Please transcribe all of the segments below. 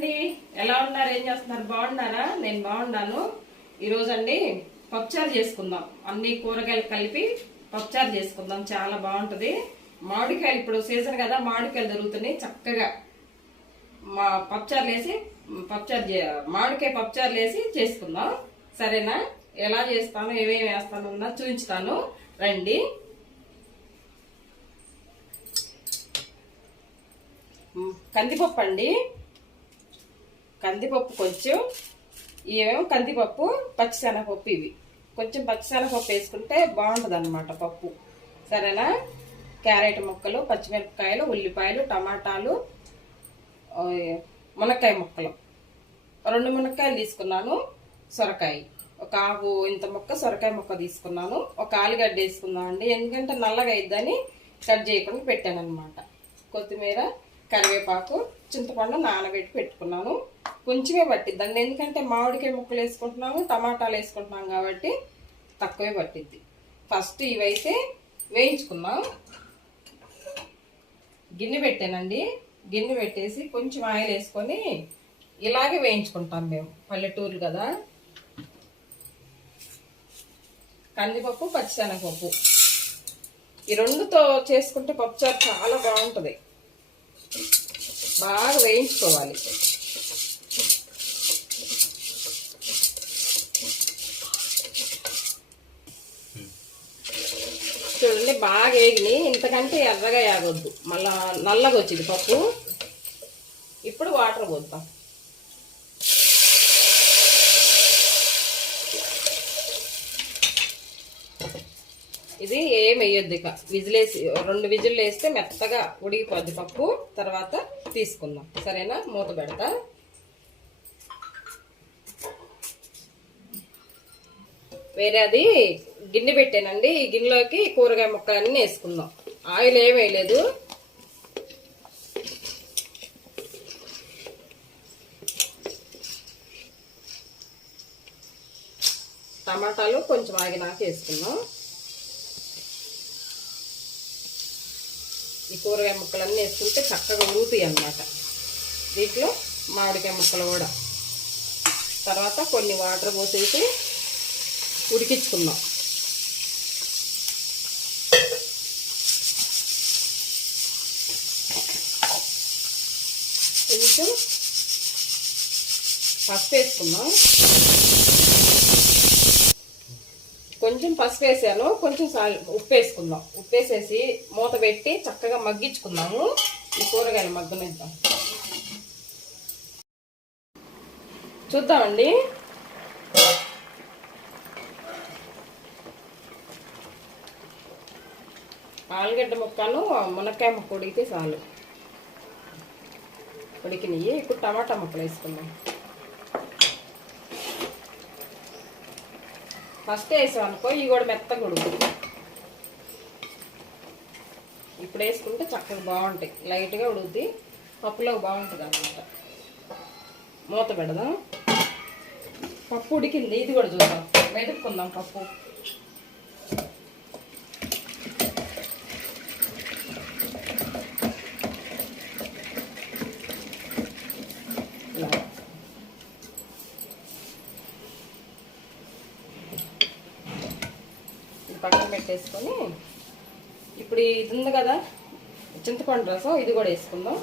అండి, ఎలా ఉన్నారు? ఏం చేస్తున్నారు? బాగున్నారా? నేను బాగున్నాను. ఈరోజు అండి పప్పుచారు చేసుకుందాం. అన్ని కూరగాయలు కలిపి పప్పుచారు చేసుకుందాం. చాలా బాగుంటది. మామిడికాయలు ఇప్పుడు సీజన్ కదా, మామిడికాయలు దొరుకుతున్నాయి. చక్కగా మా మామిడికాయ పప్పుచారు వేసి చేసుకుందాం. సరేనా? ఎలా చేస్తాను, ఏమేమి వేస్తాను చూపించుతాను. రండి. కందిపప్పు అండి, కందిపప్పు కొంచెం, ఇవేమో కందిపప్పు, పచ్చిశనగపప్పు. ఇవి కొంచెం పచ్చిశనగపప్పు వేసుకుంటే బాగుంటుంది అన్నమాట పప్పు. సరేనా? క్యారెట్ ముక్కలు, పచ్చిమిరపకాయలు, ఉల్లిపాయలు, టమాటాలు, మునక్కాయ ముక్కలు, 2 మునక్కాయలు తీసుకున్నాను. సొరకాయ ఒక ఆకు ఇంత ముక్క సొరకాయ ముక్క తీసుకున్నాను. ఒక ఆలుగడ్డ వేసుకుందాం అండి, ఎందుకంటే నల్లగా అయిద్దని కట్ చేయకుండా పెట్టాను అనమాట. కొత్తిమీర, కరివేపాకు, చింతపండు నానబెట్టి పెట్టుకున్నాను. కొంచెమే పట్టిద్దండి, ఎందుకంటే మామిడికాయ ముక్కలు వేసుకుంటున్నాము, టమాటాలు వేసుకుంటున్నాం కాబట్టి తక్కువే పట్టిద్ది. ఫస్ట్ ఇవైతే వేయించుకుందాం. గిన్నె పెట్టానండి, గిన్నె పెట్టేసి కొంచెం ఆయిల్ వేసుకొని ఇలాగే వేయించుకుంటాం. మేము పల్లెటూరు కదా. కందిపప్పు, పచ్చిశనగపప్పు ఈ రెండుతో చేసుకుంటే పప్పుచారు చాలా బాగుంటుంది. బాగా వేయించుకోవాలి. చూడండి, బాగా వేగిని, ఇంతకంటే ఎర్రగా యాగొద్దు, మళ్ళా నల్లగా వచ్చింది పప్పు. ఇప్పుడు వాటర్ పోద్దాం. ఇది ఏం వేయొద్దు, ఇక విజిలేసి 2 విజిల్లు వేస్తే మెత్తగా ఉడికిపోద్ది పప్పు. తర్వాత తీసుకుందాం. సరేనా? మూత పెడతా. వేరే అది గిన్నె పెట్టానండి, ఈ గిన్నెలోకి కూరగాయ ముక్కలన్నీ వేసుకుందాం. ఆయిల్ ఏం వేయలేదు. టమాటాలు కొంచెం ఆగినాక వేసుకుందాం. ఈ కూరగాయ ముక్కలన్నీ వేసుకుంటే చక్కగా ఉడుకుతాయి అన్నమాట. దీంట్లో మామిడికాయ ముక్కలు కూడా. తర్వాత కొన్ని వాటర్ పోసేసి ఉడికించుకుందాం. కొంచెం పసుపు వేసుకుందాం. కొంచెం పసుపు వేసాను, కొంచెం ఉప్పు వేసుకుందాం. ఉప్పు వేసేసి మూత పెట్టి చక్కగా మగ్గించుకుందాము. ఈ కూరగాయలు మగ్గనిద్దాం. చూద్దామండి. ఆలుగడ్డ ముక్కను మునక్కాయ ముక్క ఉడికితే చాలు. ఉడికినాయి. ఇప్పుడు టమాటా ముక్కలు వేసుకుందాం. ఫస్ట్ వేసాం అనుకో, ఇవి కూడా మెత్తగా ఉడుకుతుంది. ఇప్పుడు వేసుకుంటే చక్కగా బాగుంటాయి. లైట్గా ఉడుకుద్ది, పప్పులో బాగుంటుంది అన్నమాట. మూత పెడదాం. పప్పు ఉడికింది, ఇది కూడా చూద్దాం. వెతుక్కుందాం పప్పు. పక్కన పెట్టేసుకొని ఇప్పుడు ఇది ఉంది కదా చింతపండు రసం, ఇది కూడా వేసుకుందాం.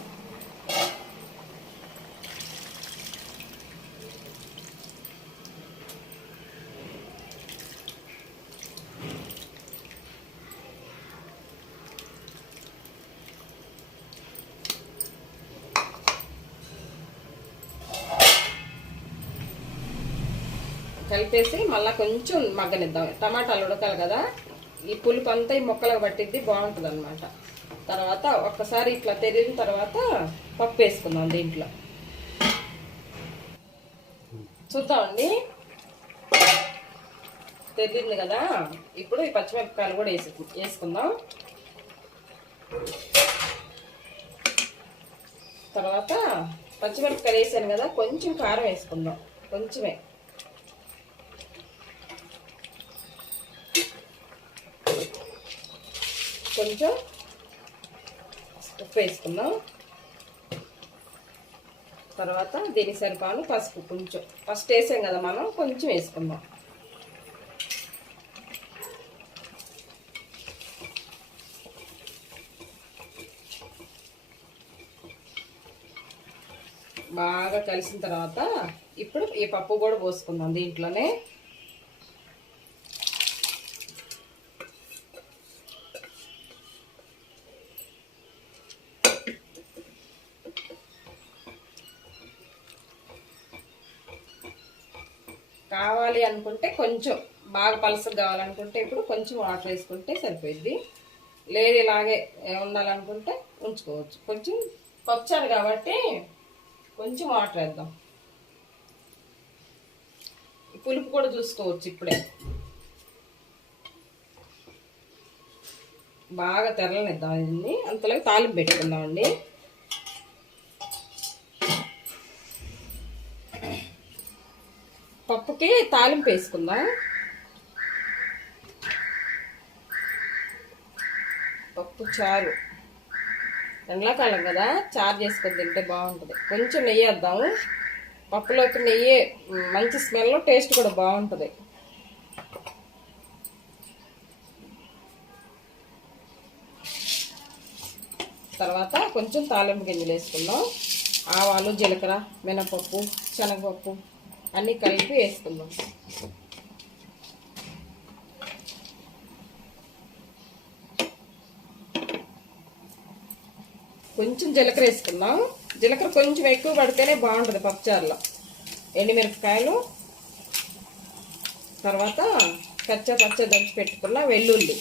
కలిపేసి మళ్ళీ కొంచెం మగ్గనిద్దాం. టమాటాలు ఉడకాలి కదా, ఈ పులుపు అంతా ఈ ముక్కలకు పట్టిద్ది, బాగుంటుంది అన్నమాట. తర్వాత ఒక్కసారి ఇట్లా తెరిగిన తర్వాత పప్పు వేసుకుందాం దీంట్లో. చూద్దామండి. తెరిగింది కదా, ఇప్పుడు ఈ పచ్చిమిరపకాయలు కూడా వేసుకుందాం. తర్వాత పచ్చిమిరపకాయలు వేసాను కదా, కొంచెం కారం వేసుకుందాం. కొంచెమే. కొంచెం ఉప్పు వేసుకుందాం. తర్వాత దీనికి సరిపాను పసుపు కొంచెం, ఫస్ట్ వేసాం కదా మనం, కొంచెం వేసుకుందాం. బాగా కలిసిన తర్వాత ఇప్పుడు ఈ పప్పు కూడా పోసుకుందాం దీంట్లోనే. కావాలి అనుకుంటే కొంచెం బాగా పలసగా కావాలనుకుంటే ఇప్పుడు కొంచెం వాటర్ వేసుకుంటే సరిపోద్ది. లేదు ఇలాగే ఉండాలనుకుంటే ఉంచుకోవచ్చు. కొంచెం పచ్చారు కాబట్టి కొంచెం వాటర్ వేద్దాం. పులుపు కూడా చూసుకోవచ్చు ఇప్పుడే. బాగా తెరలనిద్దాం ఇది. అంతలోకి తాలింపు పెట్టుకుందామండి. పప్పుకి తాలింపు వేసుకుందాం. పప్పు చారు, ఎండాకాలం కదా, చారు చేసుకొని తింటే బాగుంటుంది. కొంచెం నెయ్యి వేద్దాము. పప్పులోకి నెయ్యి మంచి స్మెల్, టేస్ట్ కూడా బాగుంటుంది. తర్వాత కొంచెం తాలింపు గింజలు వేసుకుందాం. ఆవాలు, జీలకర్ర, మినపప్పు, శనగపప్పు అన్నీ కలిపి వేసుకుందాం. కొంచెం జీలకర్ర వేసుకుందాం. జీలకర్ర కొంచెం ఎక్కువ పడితేనే బాగుంటుంది పప్పుచారులో. ఎండుమిరపకాయలు, తర్వాత పచ్చ దంచి పెట్టుకున్న వెల్లుల్లి,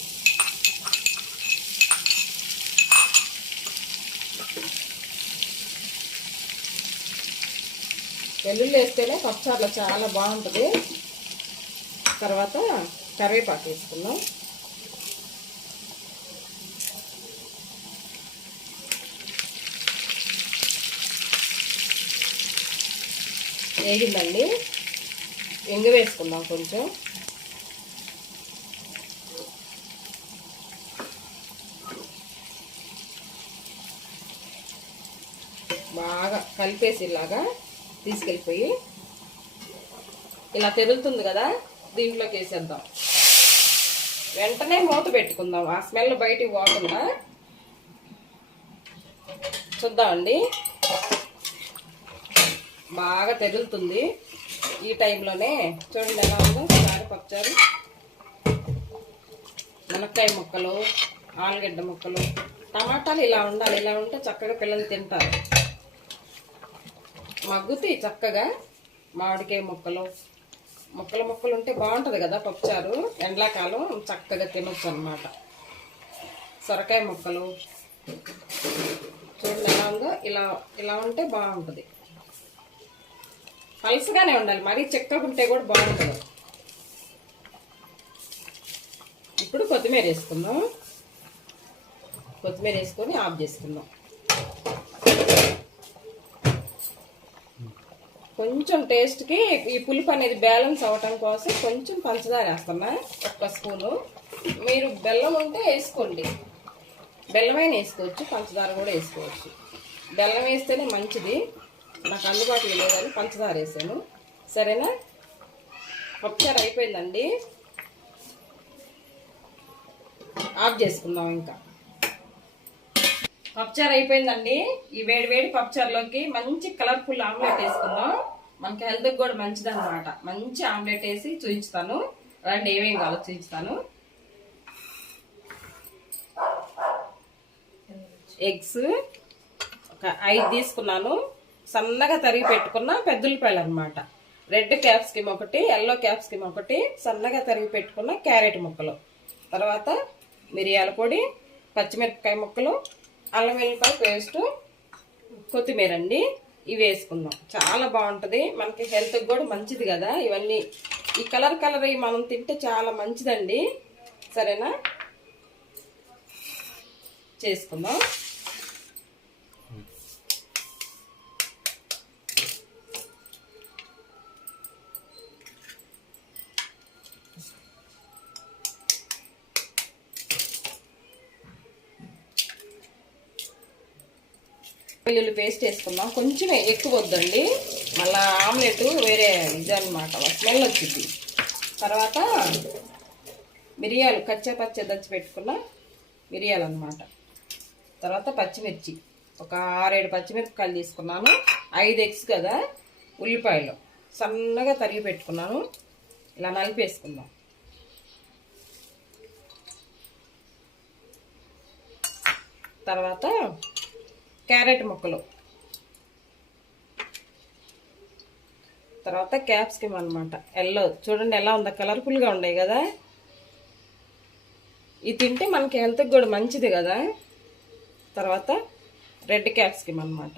వెల్లుల్లి వేస్తేనే పప్పుచారులో చాలా బాగుంటుంది. తర్వాత కరివేపాకు వేసుకుందాం. వేగిందండి. ఇంగు వేసుకుందాం కొంచెం. బాగా కలిపేసి ఇలాగా తీసుకెళ్ళిపోయి ఇలా తెరులుతుంది కదా, దీంట్లోకి వేసేద్దాం. వెంటనే మూత పెట్టుకుందాం, ఆ స్మెల్ బయటికి పోకుండా. చూద్దామండి, బాగా తెరులుతుంది. ఈ టైంలోనే చూడండి ఎలా ఉందో చారు, పప్పుచారు. మునక్కాయ ముక్కలు, ఆలుగడ్డ ముక్కలు, టమాటాలు ఇలా ఉండాలి. ఇలా ఉంటే చక్కగా పిల్లలు తింటారు. మగ్గుతాయి చక్కగా. మామిడికాయ ముక్కలు ఉంటే బాగుంటుంది కదా పప్పుచారు. ఎండాకాలం చక్కగా తినొచ్చు అన్నమాట. సొరకాయ ముక్కలు చూడండి ఎలా ఉందో. ఇలా ఉంటే బాగుంటుంది. పలుసుగానే ఉండాలి, మరీ చిక్కగా ఉంటే కూడా బాగుంటుంది. ఇప్పుడు కొత్తిమీర వేసుకుందాం. కొత్తిమీర వేసుకొని ఆఫ్ చేసుకుందాం. కొంచెం టేస్ట్కి ఈ పులుపు అనేది బ్యాలెన్స్ అవ్వటం కోసం కొంచెం పంచదార వేస్తున్నా, 1 స్పూను. మీరు బెల్లం ఉంటే వేసుకోండి, బెల్లమైన వేసుకోవచ్చు, పంచదార కూడా వేసుకోవచ్చు. బెల్లం వేస్తేనే మంచిది. నాకు అందుబాటులో లేదని పంచదార వేసాను. సరేనా? పప్పుచారు అయిపోయిందండి. ఆఫ్ చేసుకుందాం. ఇంకా పప్పుచారు అయిపోయిందండి. ఈ వేడి పప్పుచారులోకి మంచి కలర్ఫుల్ ఆమ్లెట్ వేసుకుందాం. మనకి హెల్త్కి కూడా మంచిది అన్నమాట. మంచి ఆమ్లెట్ వేసి చూపించుతాను రండి. ఏమేమి కావాలో చూపించుతాను. ఎగ్స్ ఒక 5 తీసుకున్నాను. సన్నగా తరిగి పెట్టుకున్న పెద్దుల్లిపాయలు అన్నమాట. రెడ్ క్యాప్సికమ్ ఒకటి, ఎల్లో క్యాప్సికమ్ ఒకటి, సన్నగా తరిగి పెట్టుకున్న క్యారెట్ ముక్కలు, తర్వాత మిరియాల పొడి, పచ్చిమిరపకాయ ముక్కలు, అల్లం వెల్లిపాయ పేస్ట్, కొత్తిమీర అండి. ఇవి వేసుకుందాం. చాలా బాగుంటుంది, మనకి హెల్త్కి కూడా మంచిది కదా ఇవన్నీ. ఈ కలర్ మనం తింటే చాలా మంచిదండి. సరేనా? చేసుకుందాం. వెల్లుల్లి పేస్ట్ వేసుకుందాం. కొంచెమే, ఎక్కువ వద్దండి, మళ్ళీ ఆమ్లెట్ వేరే ఇది అనమాట, స్మెల్ వచ్చింది. తర్వాత మిరియాలు కచ్చా దంచి పెట్టుకున్న మిరియాలు అనమాట. తర్వాత పచ్చిమిర్చి ఒక 6-7 పచ్చిమిరపకాయలు తీసుకున్నాను. 5 ఎగ్స్ కదా, ఉల్లిపాయలు సన్నగా తరిగి పెట్టుకున్నాను. ఇలా నలిపేసుకుందాం. తర్వాత క్యారెట్ ముక్కలు, తర్వాత క్యాప్సికమ్ అనమాట. ఎల్లో చూడండి ఎలా ఉందో, కలర్ఫుల్గా ఉన్నాయి కదా. ఇది తింటే మనకి హెల్త్కి కూడా మంచిది కదా. తర్వాత రెడ్ క్యాప్సికమ్ అనమాట.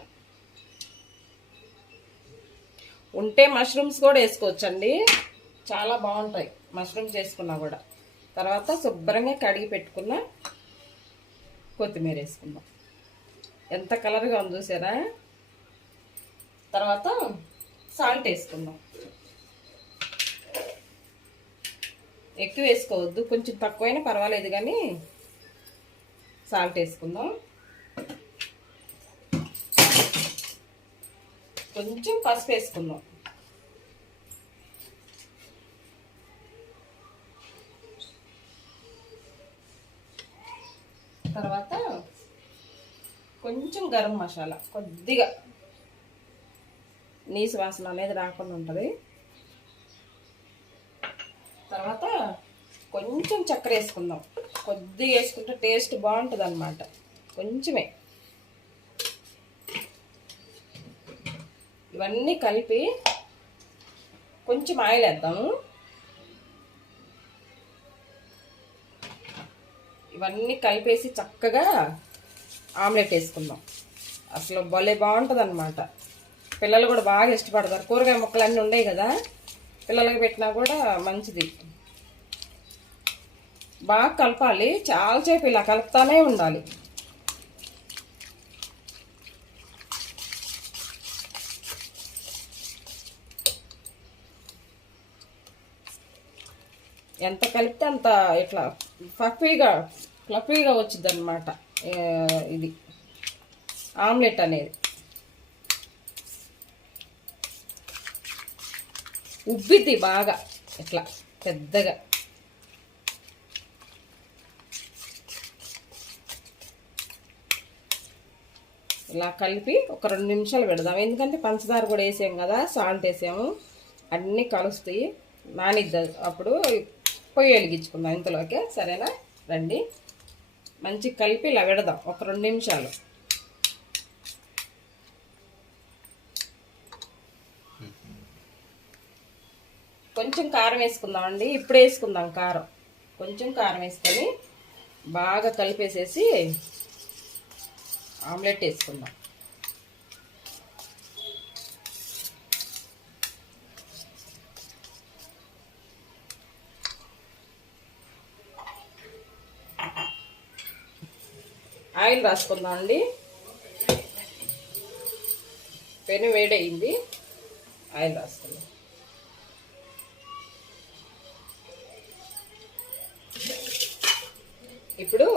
ఉంటే మష్రూమ్స్ కూడా వేసుకోవచ్చండి, చాలా బాగుంటాయి మష్రూమ్స్ వేసుకున్నా కూడా. తర్వాత శుభ్రంగా కడిగి పెట్టుకున్న కొత్తిమీర వేసుకుందాం. ఎంత కలర్గా ఉంది చూసారా. తర్వాత సాల్ట్ వేసుకుందాం. ఎక్కువ వేసుకోవద్దు, కొంచెం తక్కువైనా పర్వాలేదు కానీ సాల్ట్ వేసుకుందాం. కొంచెం పసుపు వేసుకుందాం. తర్వాత కొంచెం గరం మసాలా, కొద్దిగా నీసు వాసన అనేది రాకుండా ఉంటుంది. తర్వాత కొంచెం చక్కెర వేసుకుందాం. కొద్దిగా వేసుకుంటే టేస్ట్ బాగుంటుంది అన్నమాట, కొంచెమే. ఇవన్నీ కలిపి కొంచెం ఆయిల్ వేద్దాము. ఇవన్నీ కలిపేసి చక్కగా ఆమ్లెట్ వేసుకుందాం. అసలు భలే బాగుంటుంది అన్నమాట. పిల్లలు కూడా బాగా ఇష్టపడతారు. కూరగాయ ముక్కలు అన్నీ ఉన్నాయి కదా, పిల్లలకి పెట్టినా కూడా మంచిది. బాగా కలపాలి, చాలాసేపు ఇలా కలుపుతానే ఉండాలి. ఎంత కలిపితే అంత ఇట్లా ఫ్లఫీగా వచ్చింది అనమాట ఇది ఆమ్లెట్ అనేది. ఉబ్బిద్ది బాగా ఇట్లా పెద్దగా. ఇలా కలిపి ఒక 2 నిమిషాలు పెడదాం. ఎందుకంటే పంచదార కూడా వేసాం కదా, సాల్ట్ వేసాము, అన్నీ కలుస్తాయి, నానిద్ది. అప్పుడు పొయ్యి వెలిగించుకుందాం ఇంతలోకే. సరేనా, రండి. మంచి కలిపి ఇలా పెడదాం ఒక 2 నిమిషాలు. కొంచెం కారం వేసుకుందాం అండి, ఇప్పుడు వేసుకుందాం కారం. కొంచెం కారం వేసుకొని బాగా కలిపేసేసి ఆమ్లెట్ వేసుకుందాం. ఆయిల్ రాసుకుందాం అండి. పెను వేడయింది, ఆయిల్ రాసుకుందాం. ఇప్పుడు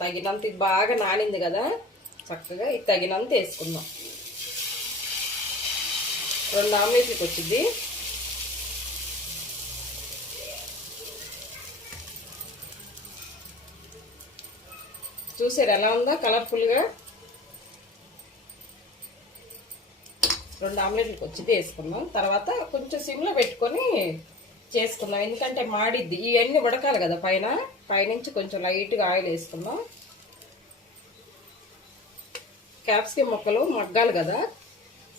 తగినంత, ఇది బాగా నానింది కదా, చక్కగా ఇది తగినంత వేసుకుందాం. 2 ఆమ్లెట్లకు వచ్చింది. చూసారు ఎలా ఉందో కలర్ఫుల్గా. 2 ఆమ్లెట్లకు వచ్చింది వేసుకుందాం. తర్వాత కొంచెం సిమ్లో పెట్టుకొని చేసుకుందాం, ఎందుకంటే మాడిద్ది. ఇవన్నీ ఉడకాలి కదా, పైనుంచి కొంచెం లైట్గా ఆయిల్ వేసుకుందాం. క్యాప్సికమ్ ముక్కలు మగ్గాలి కదా,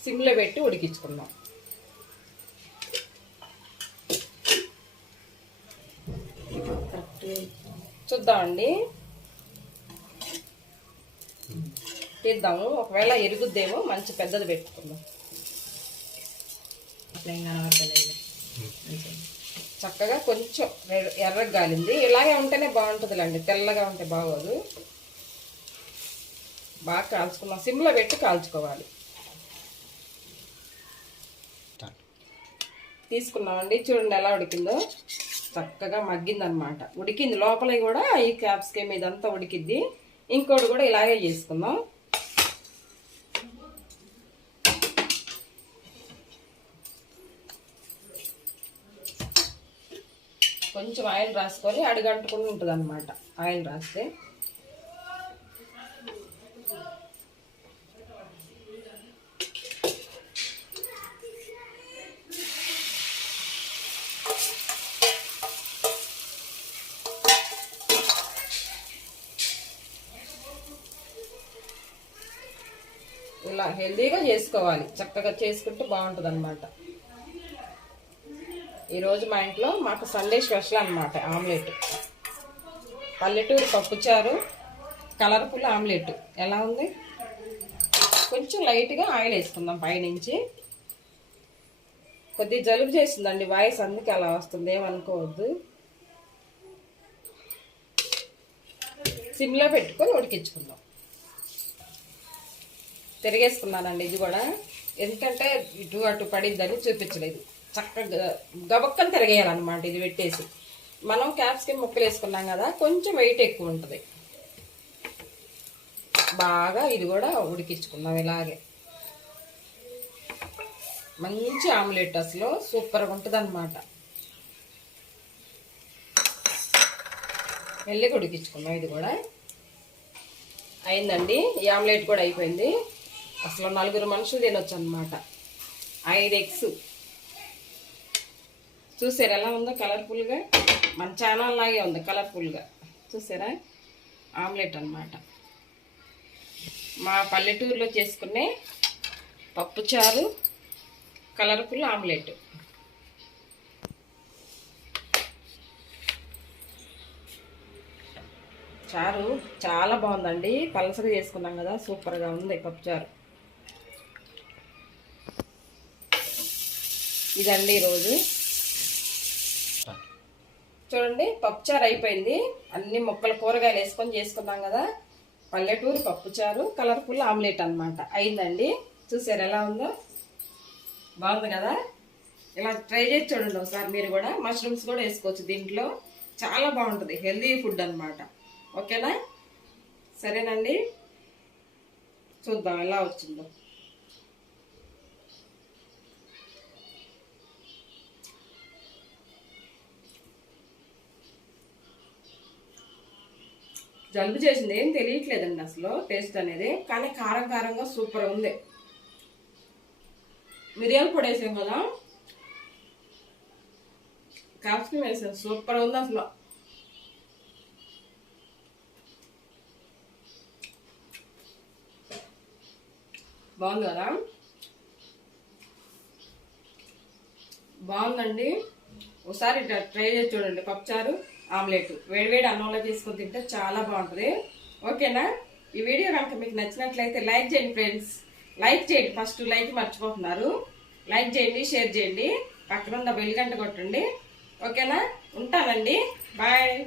సిమ్లో పెట్టి ఉడికించుకుందాం. చూద్దామండి, తీద్దాము. ఒకవేళ ఎరుగుద్దేమో, మంచి పెద్దది పెట్టుకుందాం. చక్కగా కొంచెం ఎర్రగా గాలింది. ఇలాగే ఉంటేనే బాగుంటుందిలేండి, తెల్లగా ఉంటే బాగోదు. బాగా కాల్చుకున్నాం, సిమ్లో పెట్టి కాల్చుకోవాలి. తీసుకున్నామండి, చూడండి ఎలా ఉడికిందో. చక్కగా మగ్గిందనమాట, ఉడికింది. లోపల కూడా ఈ క్యాప్సికమ్ ఇదంతా ఉడికిద్ది. ఇంకోటి కూడా ఇలాగే చేసుకుందాం. కొంచెం ఆయిల్ రాసుకొని అడుగంటుకుని ఉంటుంది అన్నమాట. ఆయిల్ రాస్తే ఇలా హెల్దీగా చేసుకోవాలి, చక్కగా చేసుకుంటే బాగుంటుంది అన్నమాట. ఈరోజు మా ఇంట్లో మాకు సండే స్పెషల్ అన్నమాట ఆమ్లెట్. పల్లెటూరు పప్పుచారు కలర్ఫుల్ ఆమ్లెట్. ఎలా ఉంది? కొంచెం లైట్గా ఆయిల్ వేసుకుందాం పైనుంచి. కొద్దిగా జలుబు చేసిందండి వాయిస్, అందుకే అలా వస్తుంది, ఏమనుకోవద్దు. సిమ్లో పెట్టుకొని ఉడికించుకుందాం. తిరిగేసుకున్నానండి ఇది కూడా, ఎందుకంటే ఇటు అటు పడిద్దని చూపించలేదు. చక్కగా గబక్కని తిరగేయాలన్నమాట ఇది పెట్టేసి. మనం క్యాప్సికమ్ ముక్కలు వేసుకున్నాం కదా, కొంచెం వెయిట్ ఎక్కువ ఉంటుంది. బాగా ఇది కూడా ఉడికించుకుందాం ఇలాగే. మంచి ఆమ్లెట్, అసలు సూపర్గా ఉంటుంది అన్నమాట. మెల్లిగా ఉడికించుకుందాం. ఇది కూడా అయిందండి, ఈ ఆమ్లెట్ కూడా అయిపోయింది. అసలు 4 మనుషులు తినొచ్చు అన్నమాట. 5 ఎగ్స్ చూసారా ఎలా ఉందో కలర్ఫుల్గా. మన ఛానల్ లాగే ఉంది కలర్ఫుల్గా, చూసారా? ఆమ్లెట్ అన్నమాట. మా పల్లెటూరులో చేసుకునే పప్పుచారు కలర్ఫుల్ ఆమ్లెట్. చారు చాలా బాగుందండి, పలసగా చేసుకున్నాం కదా, సూపర్గా ఉంది పప్పుచారు. ఇదండి ఈరోజు. చూడండి పప్పుచారు అయిపోయింది. అన్ని ముక్కలు కూరగాయలు వేసుకొని చేసుకున్నాం కదా, పల్లెటూరు పప్పుచారు కలర్ఫుల్ ఆమ్లెట్ అన్నమాట. అయిందండి, చూసారు ఎలా ఉందో? బాగుంది కదా? ఇలా ట్రై చేసి చూడండి ఒకసారి మీరు కూడా. మష్రూమ్స్ కూడా వేసుకోవచ్చు దీంట్లో, చాలా బాగుంటుంది, హెల్దీ ఫుడ్ అన్నమాట. ఓకేనా? సరేనండి, చూద్దాం ఎలా వచ్చిందో. జలుబు చేసింది, ఏం తెలియట్లేదండి అసలు టేస్ట్ అనేది, కానీ కారం కారంగా సూపర్ ఉంది. మిరియాల పొడి వేసాం కదా, క్యాప్సికమ్ వేసాం, సూపర్ ఉంది అసలు. బాగుంది కదా? బాగుందండి, ఒకసారి ట్రై చేసి చూడండి. పప్పుచారు ఆమ్లెట్ వేడివేడి అన్నంలో తీసుకొని తింటే చాలా బాగుంటుంది. ఓకేనా? ఈ వీడియో కనుక మీకు నచ్చినట్లయితే లైక్ చేయండి ఫ్రెండ్స్. లైక్ చేయండి, ఫస్ట్ లైక్ మర్చిపోతున్నారు. లైక్ చేయండి, షేర్ చేయండి, పక్కన ఉన్న బెల్ గంట కొట్టండి. ఓకేనా? ఉంటానండి, బాయ్.